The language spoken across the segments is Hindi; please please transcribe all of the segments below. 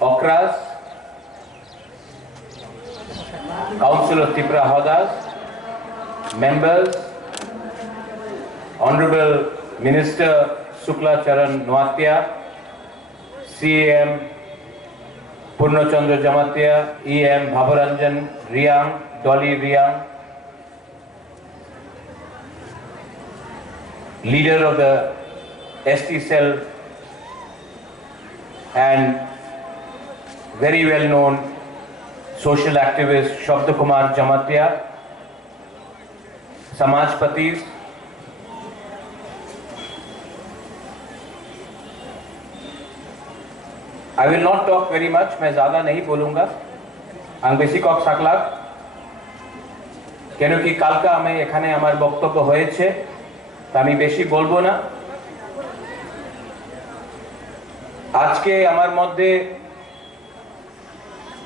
Okras, Council of Tripura Howdas, members, Honorable Minister Shukla Charan Noatia, CAM Purnachandra Jamatia, EM Bhabaranjan Riang, Dolly Riang, leader of the ST cell and very well known social activist Shabda Kumar Jamatia, Samajpatis, I will not talk very much, मैं ज़्यादा नहीं बोलूँगा। आंग बेसी कॉक साकलाक, केनो कि कालका हमें एखाने हमारे बक्तव्य होएছে, तामी बेसी बोलबो ना। आज के हमारे मध्य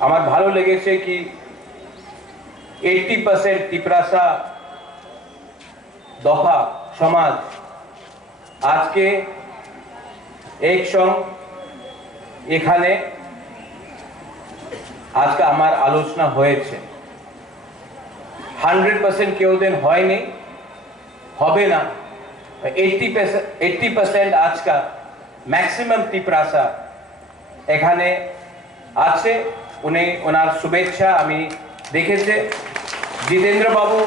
हमारे भालो लेगेছে कि 80% ত্রিপুরাসা दफा समाज आज के एक संग এখানে আজকে আমার আলোচনা হয়েছে 100% কেউ দিন হয়নি হবে না 80% আজকা ম্যাক্সিমাম ত্রিপুরাসা এখানে আছে উনি ওনার শুভেচ্ছা আমি দেখেছে জিতেন্দ্র বাবু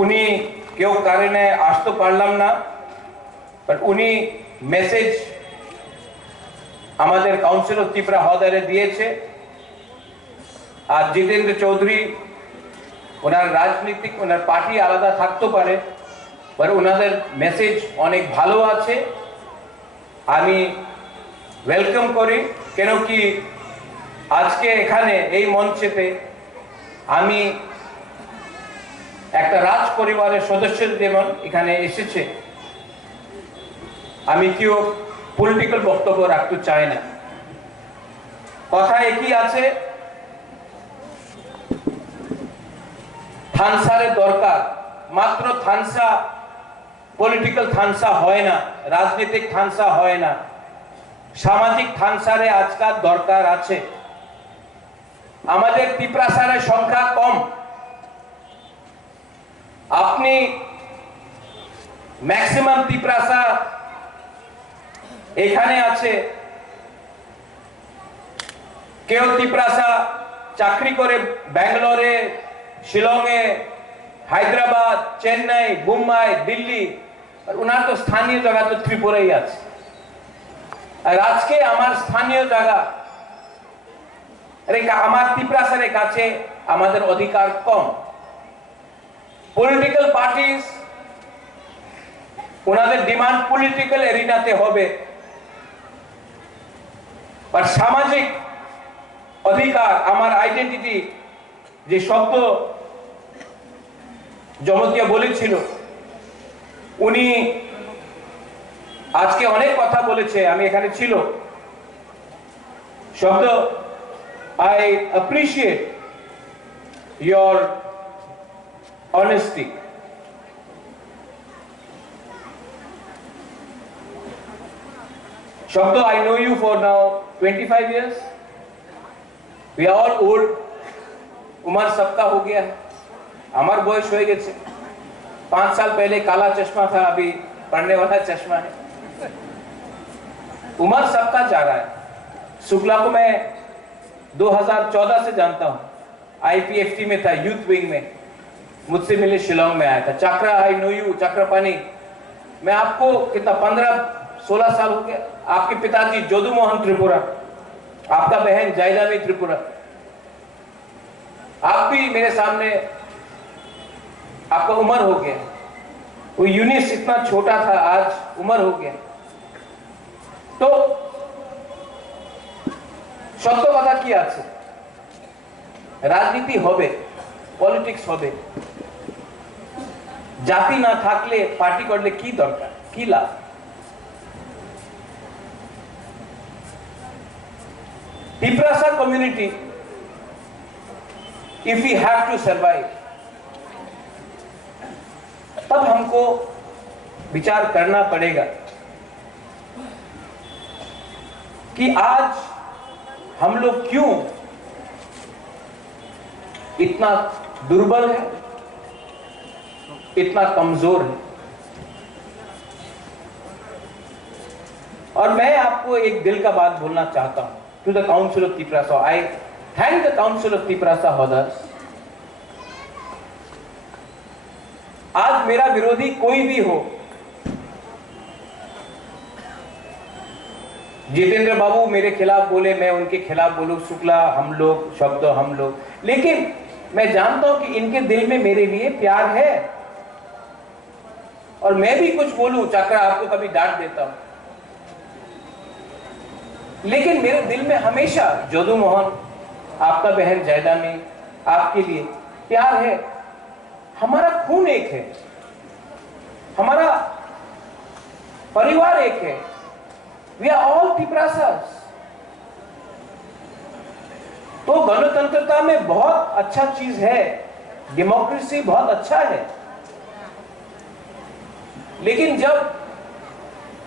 উনি কেউ কারণে আসতে পারলাম না বাট উনি মেসেজ আমাদের কাউন্সিল অফ ত্রিপুরা হদারে দিয়েছে আর জিতেন্দ্র চৌধুরী ওনার রাজনৈতিক ওনার পার্টি আলাদা থাকতে পারে বাট ওনাদের মেসেজ অনেক ভালো আছে আমি ওয়েলকাম করি কেন কি আজকে এখানে এই মঞ্চেতে আমি একটা রাজ পরিবারের সদস্য যেমন এখানে এসেছে আমি কেউ পলিটিক্যাল বক্তব্য রাখতে চাই না কথা একই আছে থানসারের দরকার মাত্র থানসা পলিটিক্যাল থানসা হয় না রাজনৈতিক থানসা হয় না সামাজিক থানসারে আজকাল দরকার আছে আমাদের ত্রিপুরাসারের সংখ্যা কম আপনি ম্যাক্সিমাম ত্রিপুরাসা এখানে আছে কেউ ত্রিপুরাসা চাকরি করে ব্যাঙ্গালোরে শিলংয়ে হায়দ্রাবাদ চেন্নাই মুম্বাই দিল্লি আর ওনার তো স্থানীয় জায়গা তো ত্রিপুরাই আছে আর আজকে আমার স্থানীয় জায়গা আমার ত্রিপুরাসারের কাছে আমাদের অধিকার কম পলিটিক্যাল পার্টিস ওনাদের ডিমান্ড পলিটিক্যাল এরিনাতে হবে আর সামাজিক অধিকার আমার আইডেন্টিটি যে শব্দ জমতিয়া বলেছিল উনি আজকে অনেক কথা বলেছে আমি এখানে ছিল শব্দ I appreciate your honesty Shabda, I know you for now 25 years. We are all old. उम्र सबका हो गया है हमार बॉयस हो गए 5 साल पहले काला चश्मा था अभी पढ़ने वाला चश्मा है उम्र सबका जा रहा है शुक्ला को मैं 2014 से जानता हूँ IPFT में था यूथ विंग में मुझसे मिले शिलोंग में आया था चक्रा आई नो यू चक्रपानी मैं आपको कितना 15-16 साल हो गया आपके पिताजी जोदू मोहन त्रिपुरा आपका बहन जायदावी त्रिपुरा आप भी मेरे सामने आपका उम्र हो गया वो यूनिस इतना छोटा था आज उम्र हो गया तो সত্য কথা কি আছে রাজনীতি হবে পলিটিক্স হবে জাতি না থাকলে পার্টি করলে কি দরকার কি লাভ Tripurasa community if we have to survive तब हमको विचार करना पड़ेगा कि आज हम लोग क्यों इतना दुर्बल है, इतना कमजोर है। और मैं आपको एक दिल का बात बोलना चाहता हूं to the council of Tiprasa. I thank the council of Tiprasa हॉदर्स। आज मेरा विरोधी कोई भी हो, जितेंद्र बाबू मेरे खिलाफ बोले, मैं उनके खिलाफ बोलूं, शुक्ला हम लोग, शब्द हम लोग, लेकिन मैं जानता हूं कि इनके दिल में मेरे लिए प्यार है। और मैं भी कुछ बोलूं, चक्रा आपको कभी डांट देता हूं, लेकिन मेरे दिल में हमेशा जोधू मोहन, आपका बहन जयदानी, आपके लिए प्यार है। हमारा खून एक है, हमारा परिवार एक है। We are all Tiprasas. तो गणतंत्रता में बहुत अच्छा चीज है, डेमोक्रेसी बहुत अच्छा है, लेकिन जब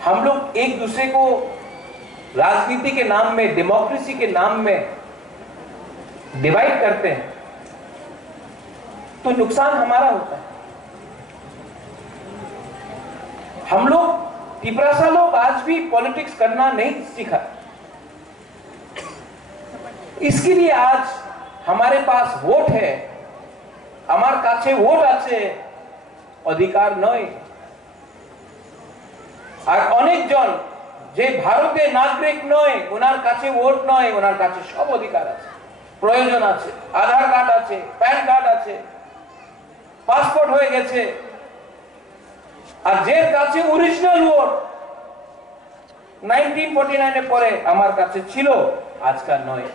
हम लोग एक दूसरे को राजनीति के नाम में, डेमोक्रेसी के नाम में डिवाइड करते हैं तो नुकसान हमारा होता है। हम लोग तिपरासा लोग आज भी पॉलिटिक्स करना नहीं सीखा। इसके लिए आज हमारे पास वोट है, हमारे काছে वोट আছে, अधिकार নয়। আর অনেকজন যে ভারতের নাগরিক নয়, ওনার কাছে ভোট নয়, ওনার কাছে সব অধিকার আছে, প্রয়োজন আছে, আধার কার্ড আছে, প্যান কার্ড আছে, পাসপোর্ট হয়ে গেছে। আর যে কাছে অরিজিনাল ভোট 1949 এর পরে আমার কাছে ছিল, আজকাল নয়।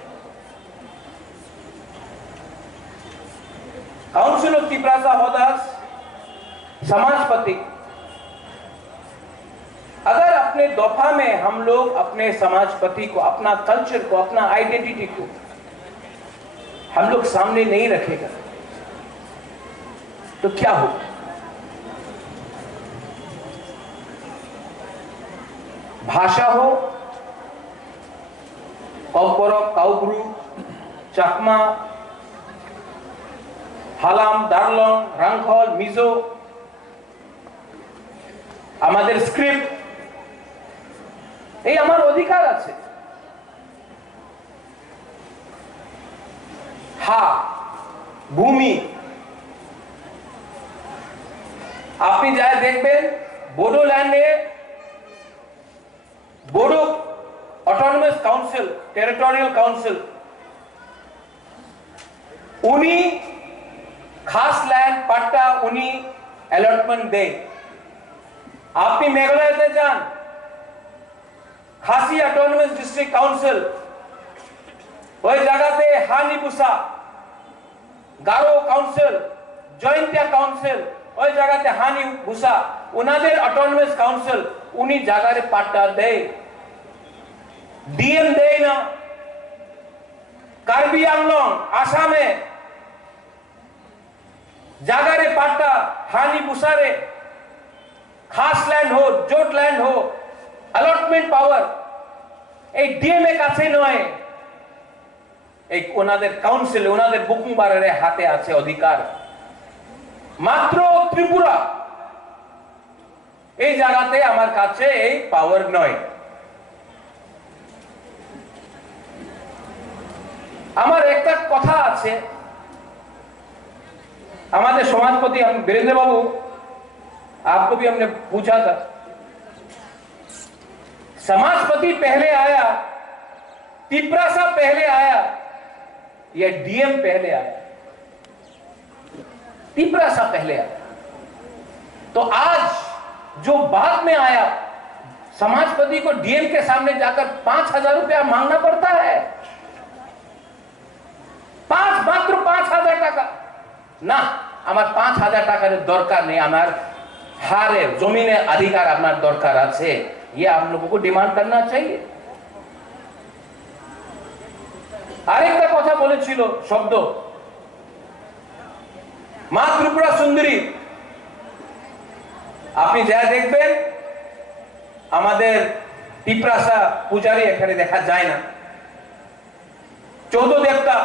काउंसिल ऑफ तिपरासा हॉदर्स, समाजपति, अगर अपने दफा में हम लोग अपने समाजपति को, अपना कल्चर को, अपना आइडेंटिटी को हम लोग सामने नहीं रखेगा तो क्या होगा? भाषा हो, कौपरक, काउब्रु, चाकमा, হালাম, দারলং, রাংখল, মিজো, আমাদের স্ক্রিপ্ট, এই আমার অধিকার আছে। হা, ভূমি, আপনি যা দেখবেন বোডোল্যান্ডে Bodo autonomous council, territorial council, उन्हीं खास लैंड पट्टा उन्हीं अलॉटमेंट दे। आपने मेघालय जान, खासी ऑटोनमस डिस्ट्रिक्ट काउंसिल, वही जगह पे हानीबुसा, गारो काउंसिल, जॉइंटिया काउंसिल, वही जगह पे हानीबुसा, उन्हें ऑटोनमस काउंसिल उन्हीं जगह रे पट्टा दे। डीएम दे ना, कार्बी आंगलोंग, आसाम में জাগারে পাট্টা হানি বুসারে খাস ল্যান্ড হো, জোট ল্যান্ড হো, অ্যালটমেন্ট পাওয়ার এই ডিএমএ কাছে নয়, এই ওনাদের কাউন্সিল, ওনাদের বুকুমবারের হাতে আছে অধিকার। মাত্র ত্রিপুরা এই জায়গাতে আমার কাছে এই পাওয়ার নয়। আমার একটা কথা আছে, हमारे समाजपति हम वीरेंद्र बाबू, आपको भी हमने पूछा था, समाजपति पहले आया, तिपरासा पहले आया या डीएम पहले आया? तिपरासा पहले आया। तो आज जो बाद में आया, समाजपति को डीएम के सामने जाकर 5,000 रुपया मांगना पड़ता है। मात्र 5,000 টাকা না, আমার 5,000 টাকার দরকার নেই, আমার হারে জমিনে अधिकार আপনার দরকার আছে, ये आप लोगों को डिमांड करना चाहिए। আরেকটা কথা বলেছিল শব্দ, মা ত্রিপুরা সুন্দরী, আপনি যা দেখবেন আমাদের তিপ্রাসা পূজারী এখানে দেখা যায় না। চৌদ্দ দেবতা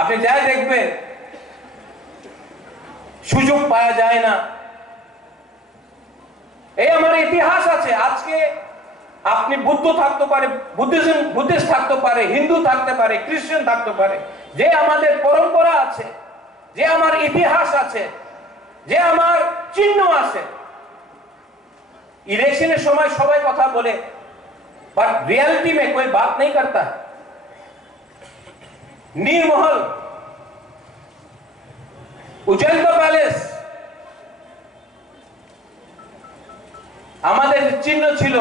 আপনি যাই দেখবেন, সুযোগ পাওয়া যায় না। এই আমার ইতিহাস আছে। আজকে আপনি বুদ্ধ থাকতে পারে, বুদ্ধিস্ট থাকতে পারে, হিন্দু থাকতে পারে, খ্রিস্টান থাকতে পারে, যে আমাদের পরম্পরা আছে, যে আমার ইতিহাস আছে, যে আমার চিহ্ন আছে। इलेक्शনের সময় সবাই কথা বলে, पर रियलिटी में कोई बात नहीं करता। नीरमहल, उज्जैन का पैलेस আমাদের চিহ্ন ছিল,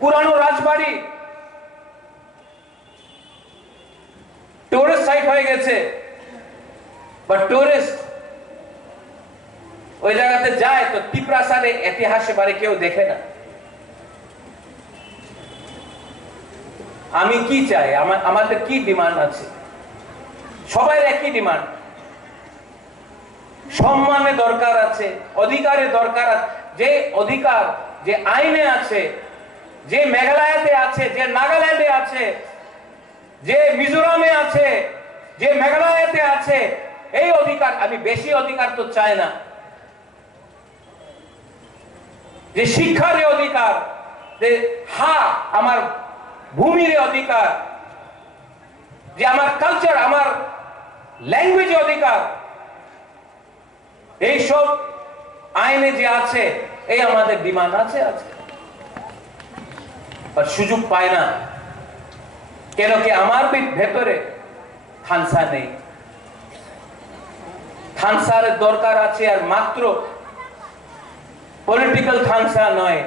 পুরানো রাজবাড়ি টুরিস্ট সাইট হয়ে গেছে, বাট টুরিস্ট ওই জায়গাতে যায় তো তিপ্রাসাদের ইতিহাসে বারে কেউ দেখে না। আমি কি চাই, আমাদের কি ডিমান্ড আছে? সবাই একই ডিমান্ড, সম্মানের দরকার আছে, অধিকারের দরকার আছে। যে অধিকার যে আইনে আছে, যে মেঘালয়তে আছে, যে নাগাল্যান্ডে আছে, যে মিজোরামে আছে, যে মেঘালয়তে আছে, এই অধিকার। আমি বেশি অধিকার তো চাই না। যে শিক্ষার অধিকার, যে আমার ভূমির অধিকার, যে আমার কালচার, আমার ল্যাঙ্গুয়েজ অধিকার, এই সব আইনে যে আছে, এই আমাদের ডিমান্ড আছে। আর সুযোগ পায় না কেন? কি আমার ভেতরে থানসা নেই। থানসার দরকার আছে, আর মাত্র পলিটিক্যাল থানসা নয়,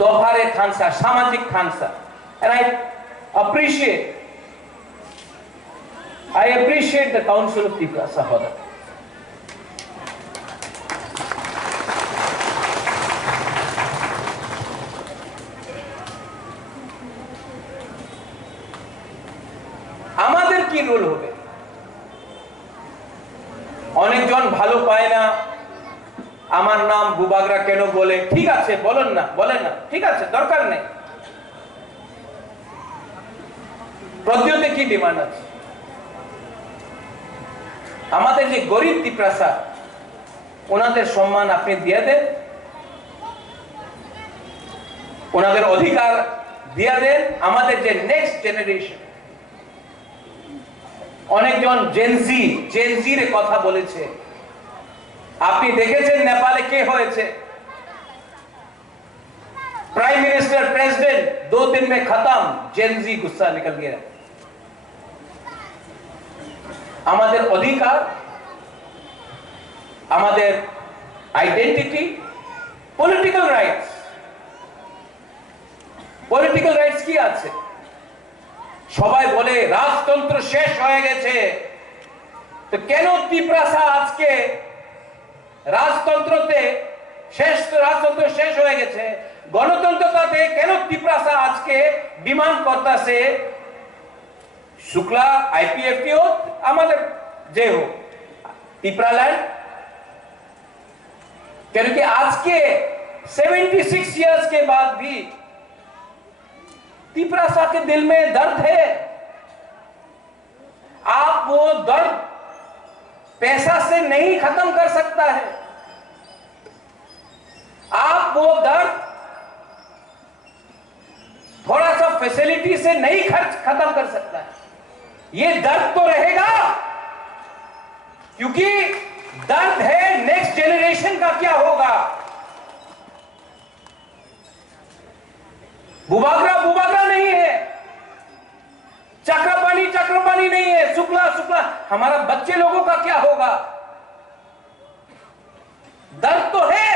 দফারে থানসা, সামাজিক থানসা। And I appreciate the Council of Tiprasa Hoda. আমাদের কি রোল হবে? অনেকজন ভালো পায় না, আমার নাম বুবাগরা কেন বলে। ঠিক আছে, বলেন না, ঠিক আছে, দরকার নেই। প্রদ্যোতে কি ডিমান্ড আছে? আমাদের যে গরিব তিপ্রাসা, ওনাদের সম্মান আপনি দিয়ে দেন, ওনাদের অধিকার দিয়ে দেন। আমাদের যে নেক্সট জেনারেশন, অনেকজন জেনজির কথা বলেছে। আপনি দেখেছেন নেপালে কে হয়েছে? प्राइम मिनिस्टर, प्रेसिडेंट 2 दिन में खत्म, जेनजी गुस्सा निकल गया। আমাদের অধিকার, আমাদের আইডেন্টিটি, পলিটিক্যাল রাইটস কি আছে? সবাই বলে রাজতন্ত্র শেষ হয়ে গেছে, তো কেন তিপ্রাসা আজকে রাজতন্ত্র শেষ হয়ে গেছে, গণতন্ত্রতে কেন তিপ্রাসা আজকে ডিমান্ড করতেছে? शुक्ला आईपीएफटी हो, আমাদের যে हो, तिप्रालैंड, क्योंकि आज के 76 इयर्स के बाद भी तिप्रासा के दिल में दर्द है। आप वो दर्द पैसा से नहीं खत्म कर सकता है। आप वो दर्द थोड़ा सा फैसिलिटी से नहीं खत्म कर सकता है। ये दर्द तो रहेगा, क्योंकि दर्द है नेक्स्ट जेनरेशन का क्या होगा। बुबागरा नहीं है, चक्रपाणी नहीं है, शुक्ला हमारा बच्चे लोगों का क्या होगा। दर्द तो है।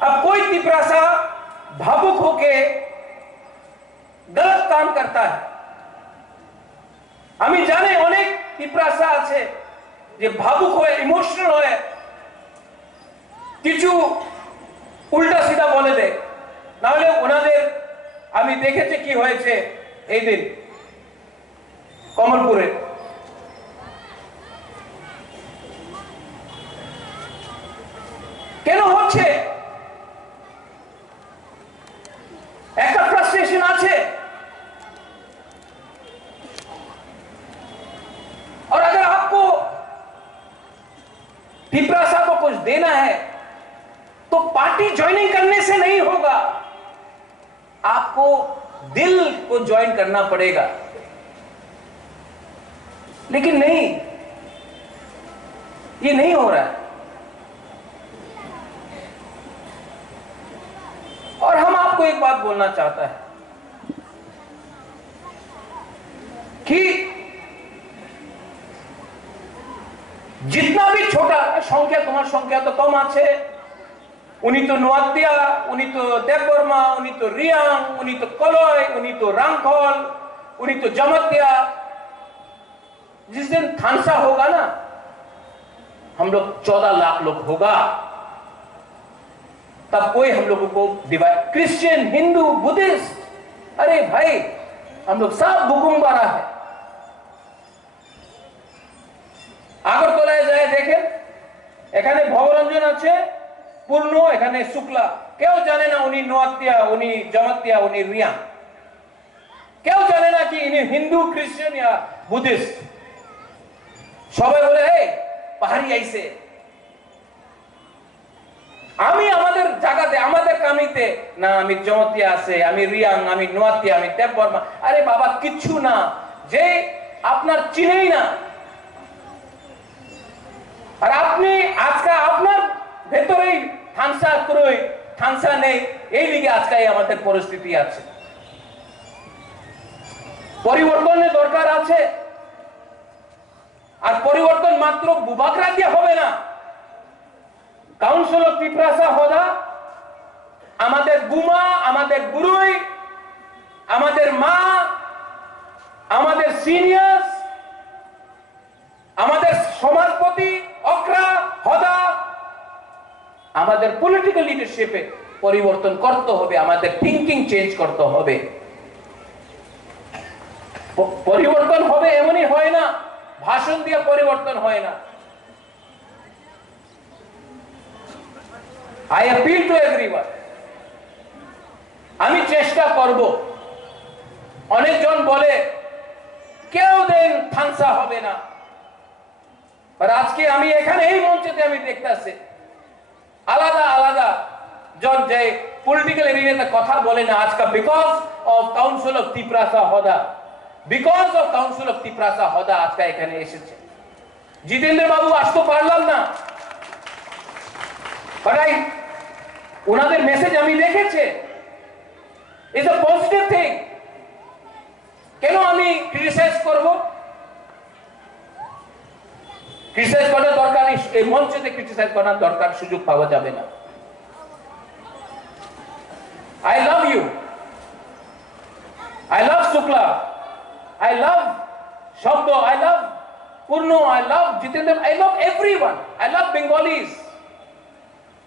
अब कोई तिप्रासा भावुक होके गलत काम करता है। আমি জানি অনেক তিপ্রাসা আছে যে ভাবুক হয়ে, ইমোশনাল হয়ে কিছু উল্টা সিধা বলে দেয়। না হলে ওনাদের আমি দেখেছি কি হয়েছে এই দিন কমলপুরে। কেন হচ্ছে? একটা ফ্রাস্ট্রেশন আছে। और अगर आपको पिपरासा को कुछ देना है तो पार्टी ज्वाइनिंग करने से नहीं होगा, आपको दिल को ज्वाइन करना पड़ेगा। लेकिन नहीं, ये नहीं हो रहा है। और हम आपको एक बात बोलना चाहता है कि जितना भी छोटा संख्या, तुम्हार संख्या तो कम आछे, उनी तो नोआतिया, उनी तो देवबर्मा, उनी तो रियांग, उनी तो कलय, उनी तो रांगखल, उनी तो जमतिया। जिस दिन थानसा होगा ना, हम लोग 14 लाख लोग होगा, तब कोई हम लोगों को डिवाइड, क्रिश्चियन, हिंदू, बुद्धिस्ट, अरे भाई हम लोग सब बुकुम्बारा है। আগরতলায় যায় দেখেন, এখানে ভবরঞ্জন আছে পূর্ণ, এখানে শুক্লা, কেউ জানে না উনি নোয়াতিয়া, উনি জমাতিয়া, উনি রিয়া, কেউ জানে না কি ইনি হিন্দু, খ্রিস্টান या বুদ্ধিস্ট। সবাই বলে এই পাহাড়ি আইছে। আমি আমাদের জায়গাতে, আমাদের কামিতে না, আমি জমাতিয়া আছে, আমি রিয়াং, আমি নোয়াতিয়া, আমি দেববর্মা। আরে বাবা কিচ্ছু না, যে আপনার চিনেই না। আর আপনি আজকে আপনার ভেতরেই থানসা ক্রয়, থানসা নেই, এই লিগে আজকে আমাদের পরিস্থিতি আছে। পরিবর্তনের দরকার আছে। আর পরিবর্তন মাত্র বুবাকরা দিয়ে হবে না। কাউন্সিল অফ পিপরাসা হদা আমাদের বুমা, আমাদের গুরুই, আমাদের মা, আমাদের সিনিয়র্স, আমাদের সমাজপতি অকরা হদা, আমাদের পলিটিক্যাল লিডারশিপে পরিবর্তন করতে হবে, আমাদের থিঙ্কিং চেঞ্জ করতে হবে। পরিবর্তন হবে এমনই হয় না, ভাষণ দিয়ে পরিবর্তন হয় না। আই অ্যাপিল টু এভরিওয়ান, আমি চেষ্টা করব। অনেকজন বলে কেউ দিন থানসা হবে না, আর আজকে আমি এখানে এই মঞ্চেতে আমি দেখতেছি আলাদা আলাদা জন যে পলিটিক্যাল এরিয়াতে কথা বলে না আজকে, because of council of Tiprasa Hoda, because of council of Tiprasa Hoda আজকে এখানে এসেছে। জিতেন্দ্র বাবু আসতে পারলাম না, বাট ওনাদের মেসেজ আমি দেখেছি, ইটস আ পজিটিভ থিং। কেন আমি ক্রিটিসাইজ করব? ক্রিটিসাইজ করার দরকার নেই, এই মঞ্চে ক্রিটিসাইজ করার দরকার, সুযোগ পাওয়া যাবে না। I love you. I love Shukla. I love Shabdo. I love Purno. I love Jitendra. I love everyone. I love Bengalis.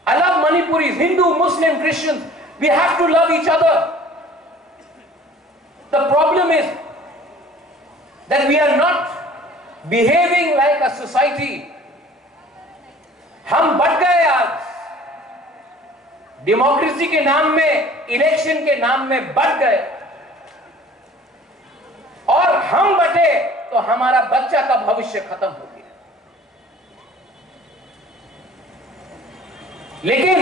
I love Manipuris, Hindu, Muslim, Christians. We have to love each other. The problem is that we are not behaving like a society. हम बढ़ गए आज, डेमोक्रेसी के नाम में, इलेक्शन के नाम में बढ़ गए, और हम बटे तो हमारा बच्चा का भविष्य खत्म हो गया। लेकिन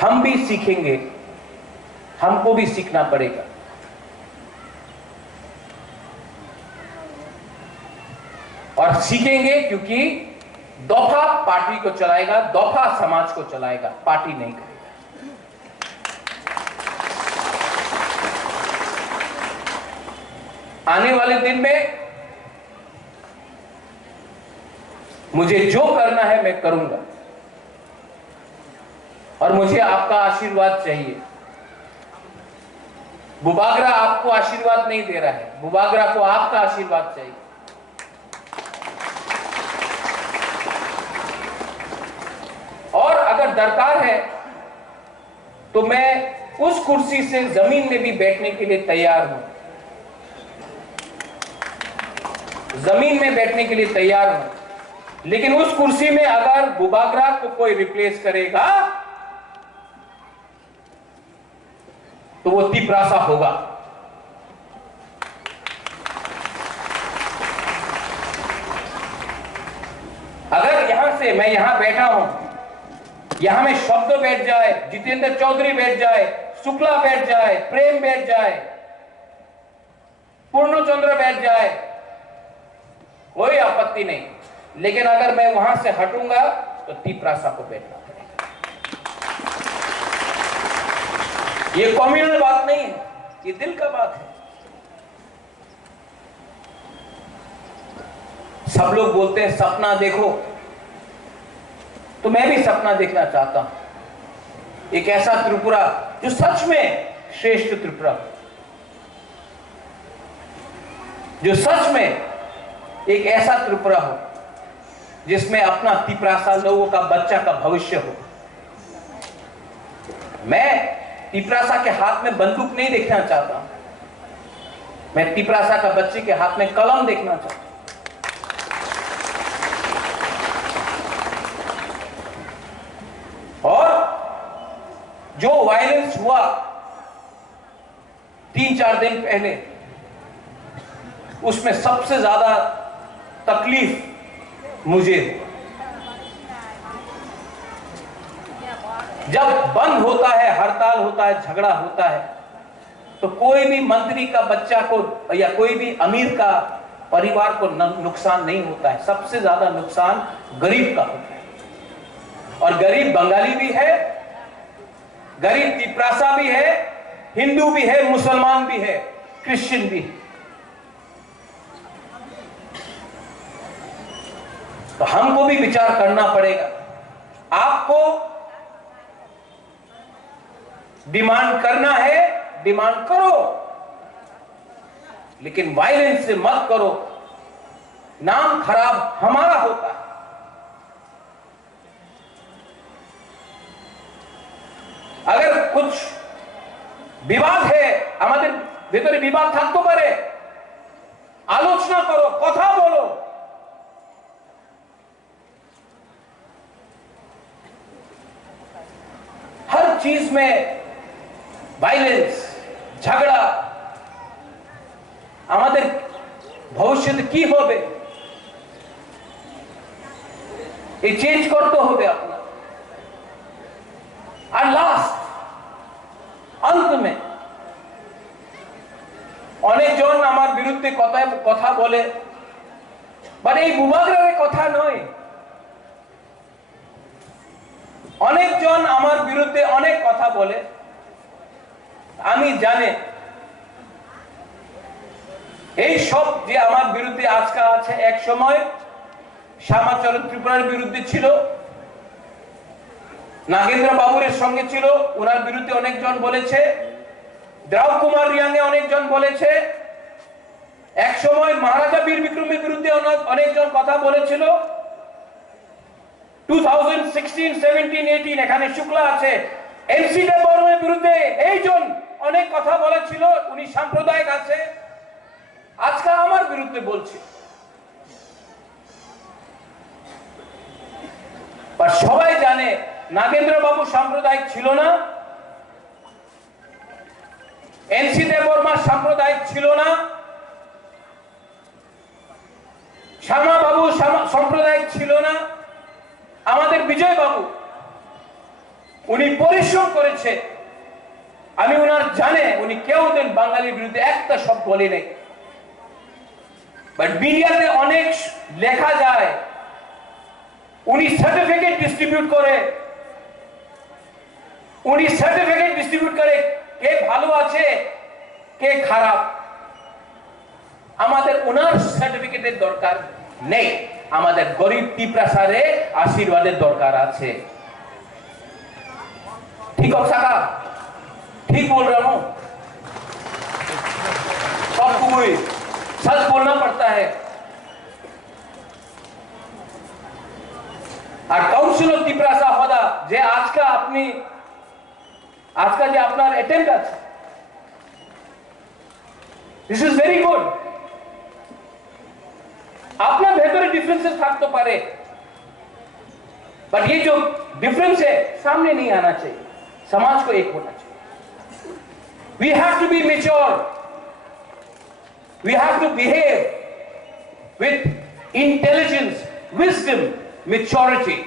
हम भी सीखेंगे, हमको भी सीखना पड़ेगा। और सीखेंगे क्योंकि दफा पार्टी को चलाएगा, दफा समाज को चलाएगा, पार्टी नहीं करेगा। आने वाले दिन में मुझे जो करना है मैं करूंगा, और मुझे आपका आशीर्वाद चाहिए। बुबागरा आपको आशीर्वाद नहीं दे रहा है, बुबागरा को आपका आशीर्वाद चाहिए। और अगर दरकार है तो मैं उस कुर्सी से जमीन में भी बैठने के लिए तैयार हूं, जमीन में बैठने के लिए तैयार हूं। लेकिन उस कुर्सी में अगर बुबागरा को कोई रिप्लेस करेगा तो वो तिपरासा होगा। अगर यहां से मैं यहां बैठा हूं, यहां में शब्द बैठ जाए, जितेंद्र चौधरी बैठ जाए, शुक्ला बैठ जाए, प्रेम बैठ जाए, पूर्णचंद्र बैठ जाए, कोई आपत्ति नहीं। लेकिन अगर मैं वहां से हटूंगा तो तिपरासा को बैठना पड़ेगा। ये कम्युनल बात नहीं है, ये दिल का बात है। सब लोग बोलते हैं सपना देखो, तो मैं भी सपना देखना चाहता हूं। एक ऐसा त्रिपुरा जो सच में श्रेष्ठ त्रिपुरा, जो सच में एक ऐसा त्रिपुरा हो जिसमें अपना तिपरासा लोगों का बच्चा का भविष्य हो। मैं तिपरासा के हाथ में बंदूक नहीं देखना चाहता, मैं तिपरासा का बच्चे के हाथ में कलम देखना चाहता हूं। और जो वायलेंस हुआ 3-4 दिन पहले, उसमें सबसे ज्यादा तकलीफ मुझे, जब बंद होता है, हड़ताल होता है, झगड़ा होता है, तो कोई भी मंत्री का बच्चा को या कोई भी अमीर का परिवार को नुकसान नहीं होता है। सबसे ज्यादा नुकसान गरीब का होता है। और गरीब बंगाली भी है, गरीब तिपरासा भी है, हिंदू भी है, मुसलमान भी है, क्रिश्चियन भी है। तो हमको भी विचार करना पड़ेगा। आपको डिमांड करना है, डिमांड करो, लेकिन वायलेंस से मत करो। नाम खराब हमारा होता है। अगर कुछ विवाद है, हमारे भीतर विवाद থাকতে পারে, आलोचना करो, कथा बोलो। हर चीज में वायलेंस, झगड़ा, हमारे भविष्य की होबे, ये चेंज करते होबे अपना। और लास्ट अंत में अनेक जन आमार बिरुद्धे कथा बोले, बाट এই বুবাগ্রার কথা নয়। অনেক জন আমার বিরুদ্ধে অনেক কথা বলে, আমি জানি এই সব যে আমার বিরুদ্ধে আজকে আছে, এক সময় শ্যামাচরণ ত্রিপুরার বিরুদ্ধে ছিল, নাগেন্দ্র বাবুর সঙ্গে ছিল, ওনার বিরুদ্ধে অনেকজন বলেছে, দ্রাউ কুমার রিয়াংয়ে অনেকজন বলেছে, এক সময় মহারাজা বীর বিক্রমের বিরুদ্ধে অনেকজন কথা বলেছিল। 2016, 17, 18 এখানে শুক্লা আছে, এনসি দেববর্মার বিরুদ্ধে এইজন অনেক কথা বলেছিল, উনি সাম্প্রদায়িক আছে, আজকে আমার বিরুদ্ধে বলছে। আর সবাই জানে নাগেন্দ্র বাবু সাম্প্রদায়িক ছিল না, এনসি দেববর্মা সাম্প্রদায়িক ছিল না, শ্যামা বাবু সাম্প্রদায়িক ছিল না। আমাদের বিজয় বাবু উনি পরিশ্রম করেছে, আমি উনার জানে উনি কেউ দিন বাঙালির বিরুদ্ধে একটা শব্দ বলে নেই। বাট মিডিয়াতে অনেক লেখা যায় উনি সার্টিফিকেট ডিস্ট্রিবিউট করে, উনি সার্টিফিকেট ডিস্ট্রিবিউট করে কে ভালো আছে কে খারাপ। আমাদের ওনার সার্টিফিকেটের দরকার নেই, আমাদের গরিব তিপরাসারে आशीर्वादेर दरकार আছে। ठीक हो सका? ठीक बोल रहा हूं? सबको सच बोलना पड़ता है। और काउंसिल ऑफ तिपरासा होदा जे आज का अपनी आज का जो अपना अटेम्प्ट আছে, दिस इज वेरी गुड। আপনার ভেতরে ডিফারেন্সেস থাকতে পারে, बट ये जो डिफरेंस है सामने नहीं आना चाहिए, समाज को एक होना चाहिए। We have to be mature, we have to behave with intelligence, wisdom, maturity.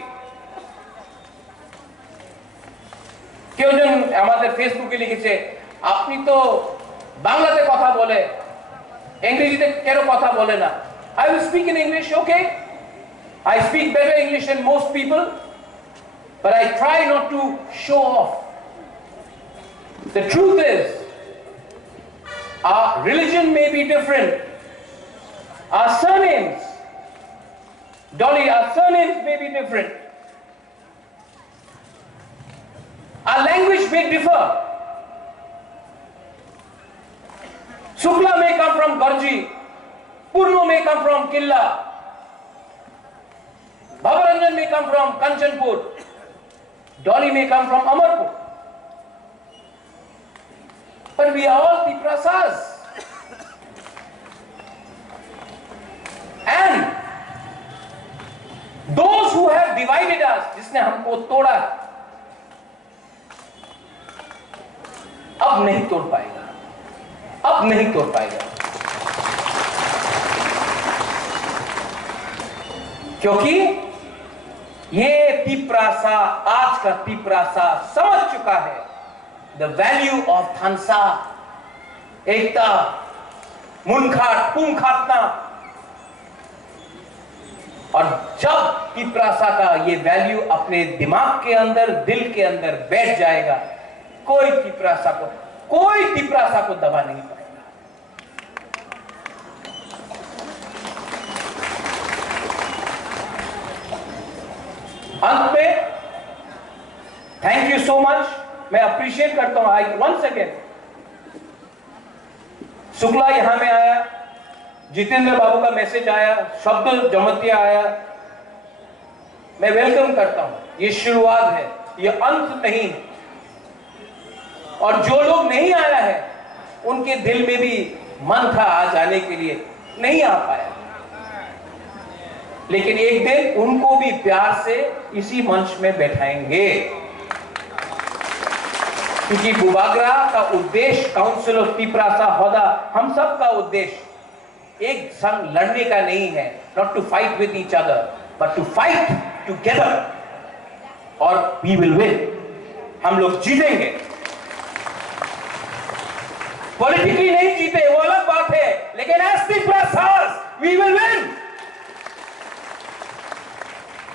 কেউ জন আমাদের ফেসবুকে লিখেছে আপনি তো বাংলাতে কথা বলে ইংরেজিতে কেন কথা বলে না? I will speak in English, okay? I speak better English than most people, but I try not to show off. The truth is, our religion may be different. Our surnames, Dolly, our surnames may be different. Our language may differ. Shukla may come from Garji, Purno may come from Killa, Bhavaranjan may come from Kanchanpur, Dolly may come from Amarpur. But we are all Tiprasas. And those who have divided us, जिसने हमको तोड़ा, अब नहीं तोड़ पाएगा, अब नहीं तोड़ पाएगा, क्योंकि ये तिपरासा, आज का तिपरासा समझ चुका है द वैल्यू ऑफ थानसा, एकता, मुनखाट, पुंखाटना। और जब तिपरासा का ये वैल्यू अपने दिमाग के अंदर, दिल के अंदर बैठ जाएगा, कोई तिपरासा को दबा नहीं पाएगा। अंत में थैंक यू सो मच, मैं अप्रिशिएट करता हूं। आई वंस अगेन, शुक्ला यहां में आया, जितेंद्र बाबू का मैसेज आया, शब्द जमतिया आया, मैं वेलकम करता हूं। ये शुरुआत है, ये अंत नहीं है। और जो लोग नहीं आया है उनके दिल में भी मन था आ जाने के लिए, नहीं आ पाया, लेकिन एक दिन उनको भी प्यार से इसी मंच में बैठाएंगे, क्योंकि बुबागरा का उद्देश्य, काउंसिल ऑफ तिपरासा होदा, हम सब का उद्देश्य एक संग लड़ने का नहीं है, not to fight with each other but to fight together, और वी विल विन, हम लोग जीतेंगे। पॉलिटिकली नहीं जीते वो अलग बात है, लेकिन एज तिपरासास वी विल विन।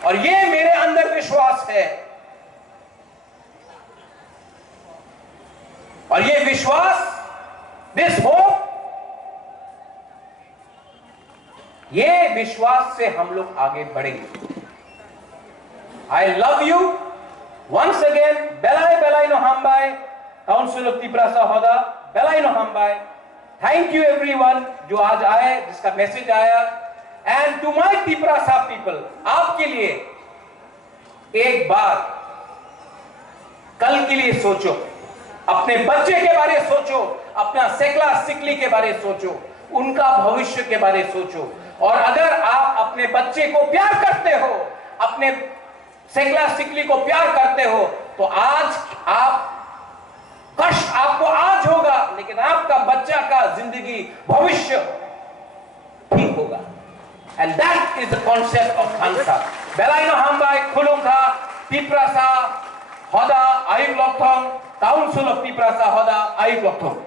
और ये मेरे अंदर विश्वास है, और ये विश्वास, दिस होप, ये विश्वास से हम लोग आगे बढ़ेंगे। I love you once again, बेलाई बेलाई नो हमबाई, काउंसिल ऑफ तिपरासा होदा, बेलाई नो हमबाई। थैंक यू एवरीवन जो आज आए, जिसका मैसेज आया। And to my Tiprasa people, आपके लिए एक बार कल के लिए सोचो, अपने बच्चे के बारे में सोचो, अपना सेकला सिकली के बारे में सोचो, उनका भविष्य के बारे में सोचो। और अगर आप अपने बच्चे को प्यार करते हो, अपने सेकला सिकली को प्यार करते हो, तो आज आप, कष्ट आपको आज होगा, लेकिन आपका बच्चा का जिंदगी, भविष्य ठीक होगा। And that is the concept of Khansa. Belaino Hambai, Khulungha, Tiprasa, Hoda, Ayuk Lokthong, Council of Tiprasa, Hoda, Ayuk Lokthong.